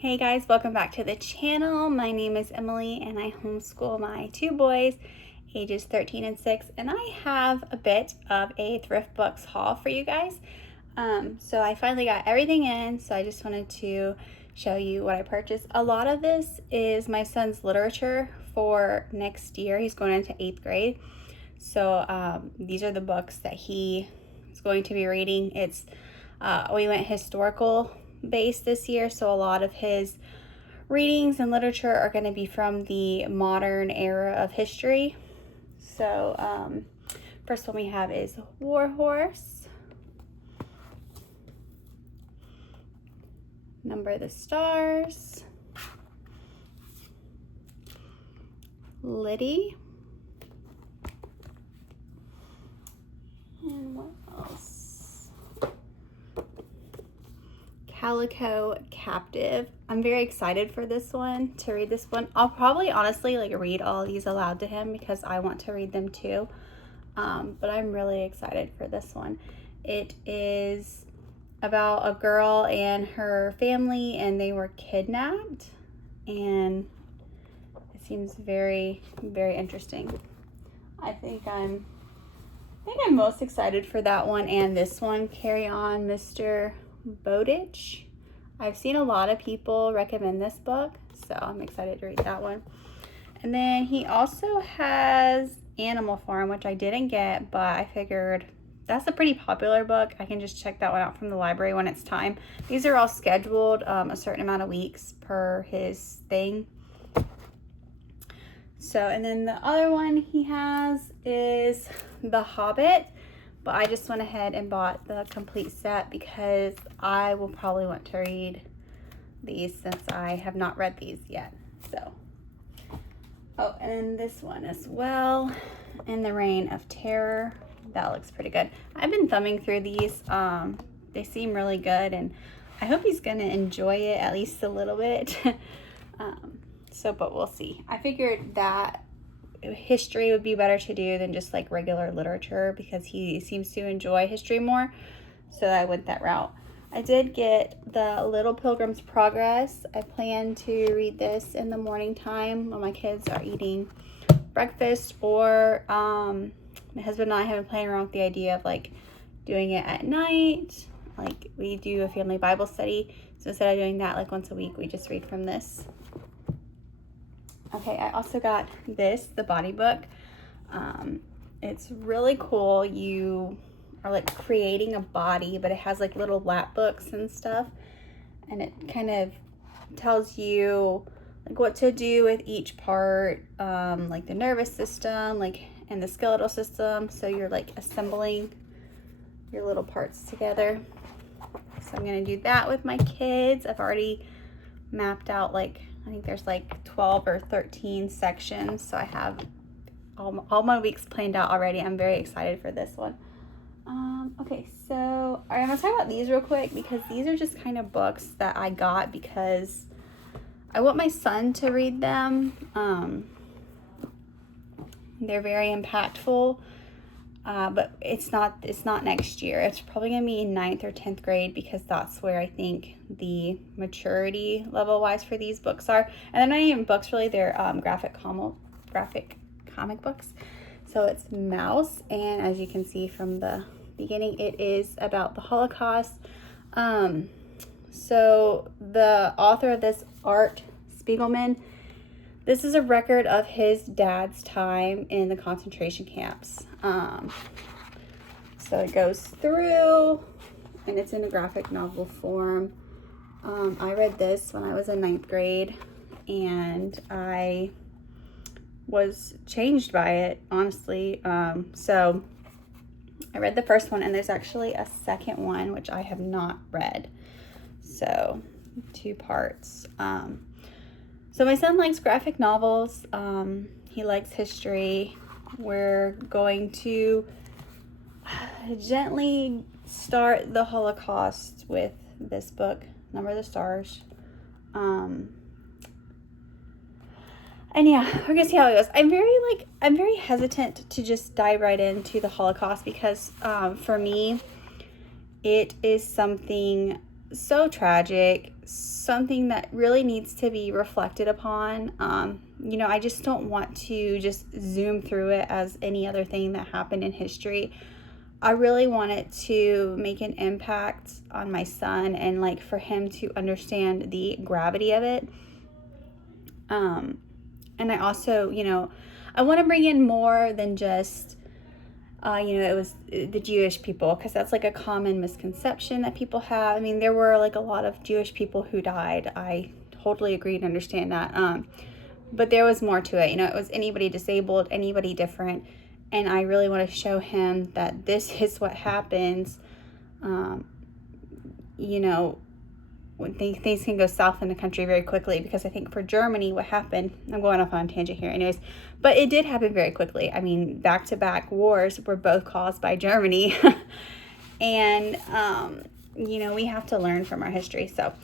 Hey guys, welcome back to the channel. My name is Emily and I homeschool my two boys, ages 13 and 6, and I have a bit of a ThriftBooks haul for you guys. So I finally got everything in, so I just wanted to show you what I purchased. A lot of this is my son's literature for next year. He's going into 8th grade. So these are the books that he is going to be reading. We went historical based this year, so a lot of his readings and literature are going to be from the modern era of history. So first one we have is War Horse, Number of the Stars, Liddy, and what else? Calico Captive. I'm very excited for this one, to read this one. I'll probably honestly read all these aloud to him because I want to read them too. But I'm really excited for this one. It is about a girl and her family, and they were kidnapped, and it seems very, very interesting. I think I'm most excited for that one and this one, Carry On, Mr. Bowditch. I've seen a lot of people recommend this book, so I'm excited to read that one. And then he also has Animal Farm, which I didn't get, but I figured that's a pretty popular book. I can just check that one out from the library when it's time. These are all scheduled a certain amount of weeks per his thing. So, and then the other one he has is The Hobbit. But I just went ahead and bought the complete set because I will probably want to read these since I have not read these yet. So, oh, and then this one as well, In the Reign of Terror. That looks pretty good. I've been thumbing through these. They seem really good, and I hope he's gonna enjoy it at least a little bit. But we'll see. I figured that history would be better to do than just regular literature because he seems to enjoy history more, so I went that route. I did get the Little Pilgrim's Progress. I plan to read this in the morning time when my kids are eating breakfast, or my husband and I have been playing around with the idea of doing it at night. We do a family Bible study, so instead of doing that once a week, we just read from this. Okay, I also got this, the body book. It's really cool. You are creating a body, but it has little lap books and stuff, and it kind of tells you what to do with each part, the nervous system, and the skeletal system. So you're assembling your little parts together. So I'm gonna do that with my kids. I've already mapped out I think there's 12 or 13 sections, so I have all my weeks planned out already. I'm very excited for this one. Okay, so all right, I'm gonna talk about these real quick because these are just kind of books that I got because I want my son to read them. They're very impactful, but it's not next year. It's probably gonna be in 9th or 10th grade because that's where I think the maturity level wise for these books are. And they're not even books really, they're graphic comic books. So it's Mouse, and as you can see from the beginning, it is about the Holocaust. So the author of this, Art Spiegelman, this is a record of his dad's time in the concentration camps. So it goes through, and it's in a graphic novel form. I read this when I was in 9th grade, and I was changed by it, honestly. So I read the first one, and there's actually a second one, which I have not read. So 2 parts. So my son likes graphic novels. He likes history. We're going to gently start the Holocaust with this book, Number of the Stars. And yeah, we're gonna see how it goes. I'm very hesitant to just dive right into the Holocaust because for me, it is something so tragic, something that really needs to be reflected upon. You know, I just don't want to just zoom through it as any other thing that happened in history. I really want it to make an impact on my son and like for him to understand the gravity of it. And I also, you know, I want to bring in more than just, you know, it was the Jewish people, because that's like a common misconception that people have. I mean, there were like a lot of Jewish people who died. I totally agree and understand that. But there was more to it. You know, it was anybody disabled, anybody different. And I really want to show him that this is what happens, you know, when things can go south in the country very quickly. Because I think for Germany, what happened, I'm going off on a tangent here anyways, but it did happen very quickly. I mean, back-to-back wars were both caused by Germany. And, you know, we have to learn from our history. So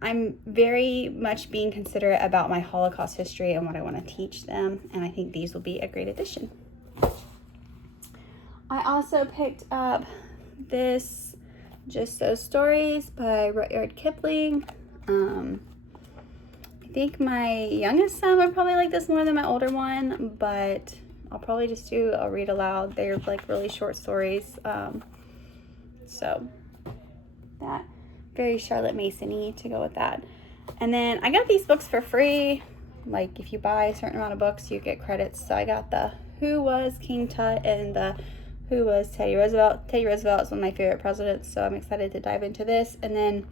I'm very much being considerate about my Holocaust history and what I want to teach them. And I think these will be a great addition. I also picked up this Just So Stories by Rudyard Kipling. I think my youngest son would probably like this more than my older one, but I'll probably just do a read aloud. They're like really short stories. So that, very Charlotte Mason-y to go with that. And then I got these books for free. Like if you buy a certain amount of books, you get credits. So I got the Who Was King Tut and the Who Was Teddy Roosevelt. Teddy Roosevelt is one of my favorite presidents, so I'm excited to dive into this. And then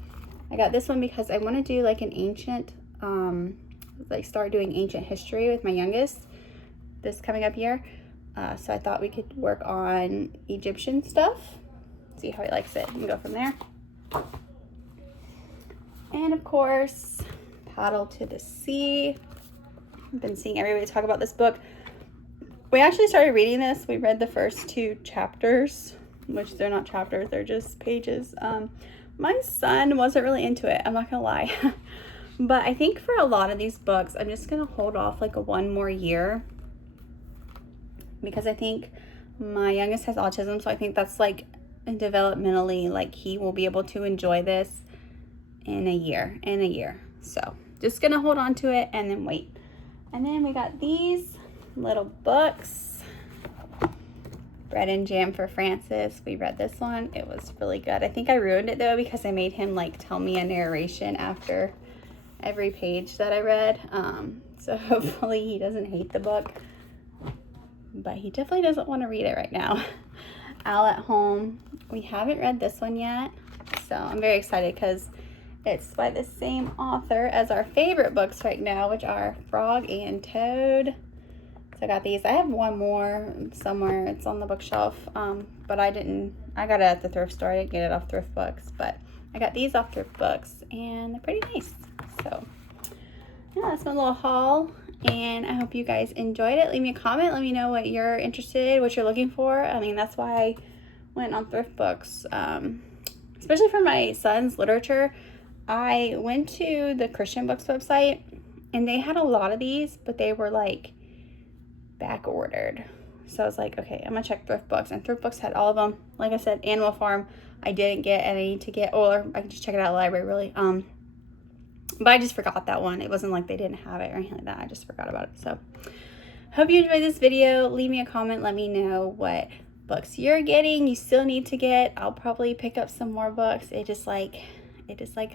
I got this one because I want to do like an ancient, like start doing ancient history with my youngest this coming up year. So I thought we could work on Egyptian stuff, see how he likes it, and go from there. And of course, Paddle to the Sea. I've been seeing everybody talk about this book. We actually started reading this. We read the first 2 chapters, which they're not chapters, they're just pages. My son wasn't really into it, I'm not gonna lie. But I think for a lot of these books, I'm just gonna hold off like one more year, because I think my youngest has autism, so I think that's like developmentally, like he will be able to enjoy this in a year. So just gonna hold on to it and then wait. And then we got these little books, Bread and Jam for Francis. We read this one. It was really good. I think I ruined it though because I made him like tell me a narration after every page that I read. So hopefully he doesn't hate the book, but he definitely doesn't want to read it right now. Al at Home. We haven't read this one yet, so I'm very excited because it's by the same author as our favorite books right now, which are Frog and Toad. So I got these. I have one more somewhere. It's on the bookshelf, but I got it at the thrift store. I didn't get it off ThriftBooks, but I got these off ThriftBooks, and they're pretty nice. So yeah, that's my little haul, and I hope you guys enjoyed it. Leave me a comment. Let me know what you're interested, what you're looking for. I mean, that's why I went on ThriftBooks, especially for my son's literature. I went to the Christian Books website, and they had a lot of these, but they were like back ordered. So I was like, okay, I'm gonna check ThriftBooks, and ThriftBooks had all of them. Like I said, Animal Farm I didn't get, and I need to get, or I can just check it out at the library, really. But I just forgot that one. It wasn't like they didn't have it or anything like that. I just forgot about it. So hope you enjoyed this video. Leave me a comment. Let me know what books you're getting, you still need to get. I'll probably pick up some more books. It is like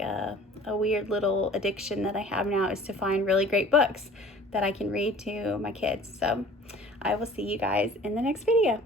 a weird little addiction that I have now, is to find really great books that I can read to my kids. So I will see you guys in the next video.